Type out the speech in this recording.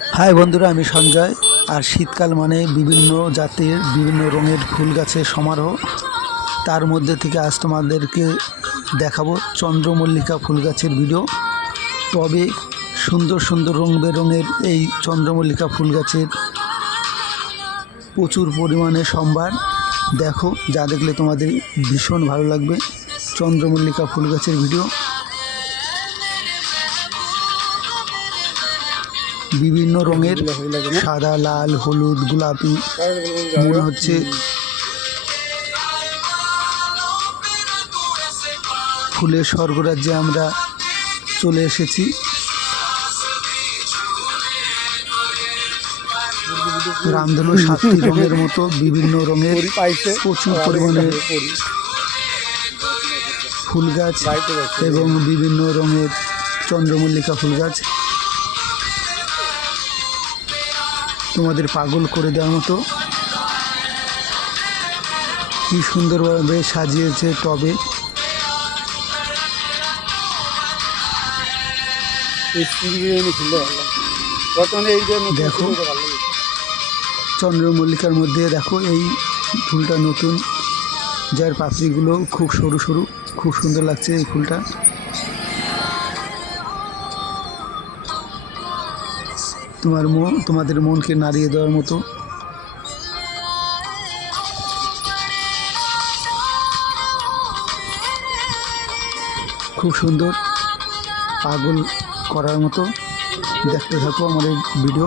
High বন্ধুরা, আমি সঞ্জয়। আর শীতকাল মানে বিভিন্ন জাতের বিভিন্ন রঙের ফুল গাছের সমারোহ। তার মধ্যে থেকে আজ তোমাদেরকে দেখাবো চন্দ্রমল্লিকা ফুল গাছের ভিডিও। তবে সুন্দর সুন্দর রং বেরঙের এই চন্দ্রমল্লিকা ফুল গাছের প্রচুর পরিমাণে সম্ভার। দেখো, যা দেখলে তোমাদের ভীষণ ভালো লাগবে। চন্দ্রমল্লিকা ফুল গাছের ভিডিও, বিভিন্ন রঙের, সাদা, লাল, হলুদ, গোলাপি, মনে হচ্ছে ফুলের স্বর্গরাজ্যে আমরা চলে এসেছি। রামধনু 7টি রঙের মতো বিভিন্ন রঙের প্রচুর পরিমাণে ফুল গাছ এবং বিভিন্ন রঙের চন্দ্রমল্লিকা ফুল গাছ তোমাদের পাগল করে দেওয়ার মতো। কি সুন্দরভাবে সাজিয়েছে টবে। দেখো, চন্দ্রমল্লিকার মধ্যে দেখো এই ফুলটা নতুন, যার পাপড়িগুলো খুব সরু সরু, খুব সুন্দর লাগছে এই ফুলটা। তোমাদের মনকে নাড়িয়ে দেওয়ার মতো। খুব সুন্দর, পাগল করার মতো। দেখতে থাকো আমার এই ভিডিও।